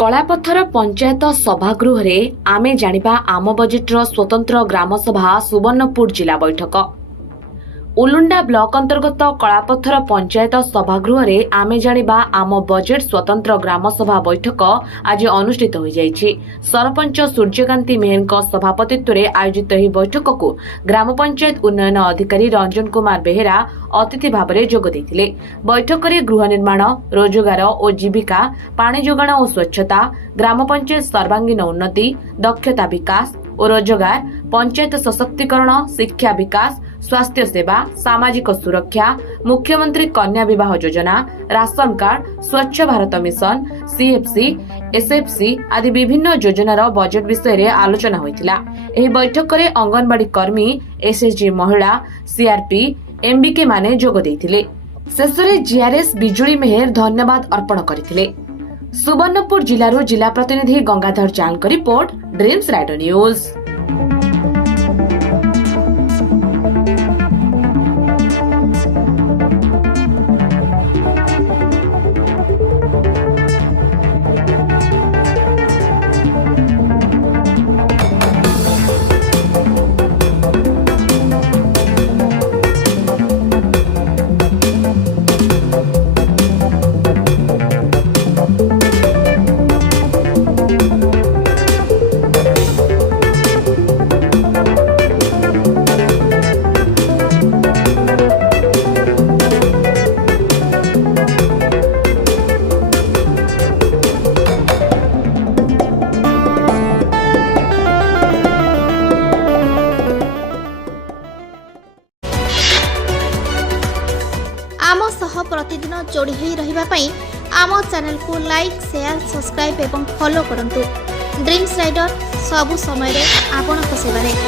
कलापथर पंचायत सभागृह रे आमे जानिबा आम बजेट्र स्वतंत्र ग्राम सभा सुवर्णपुर जिला बैठक। उलुंडा ब्लॉक अंतर्गत कलापथर पंचायत सभागृह रे आमे जानिबा आम बजेट स्वतंत्र ग्राम सभा बैठक आज अनुष्ठित हो जाइछि। सरपंच सूर्यकांती मेहर सभापतित्व रे आयोजित एही बैठक को ग्राम पंचायत उन्नयन अधिकारी रंजन कुमार बेहेरा अतिथि भाव में जोग देथिले। बैठक में गृह निर्माण, रोजगार और जीविका, पानी जोगाण और स्वच्छता, ग्राम पंचायत सर्वांगीन उन्नति, दक्षता विकास और रोजगार, पंचायत सशक्तिकरण, शिक्षा विकास, स्वास्थ्य सेवा, सामाजिक सुरक्षा, मुख्यमंत्री कन्या विवाह योजना, राशन कार्ड, स्वच्छ भारत मिशन, सीएफसी, एसएफसी आदि विभिन्न योजनार बजेट विषय रे आलोचना होइतिला। एही बैठक में अंगनवाड़ी कर्मी, एसएचजी महिला, सीआरपी, एमबीके माने जोग देइथिले। शेषरे जीआरएस बिजुली मेहर धन्यवाद अर्पण करथिले। सुवर्णपुर जिल्लारो जिला प्रतिनिधि गंगाधर चांद का रिपोर्ट, ड्रीम्स राइडर न्यूज। आम सह प्रतिदिन जोड़ी होई रहिबा पई आम चैनल को लाइक, शेयर, सब्सक्राइब एवं फॉलो करंतु। ड्रीम्स राइडर सबु समय रे आपन को सेवा रे।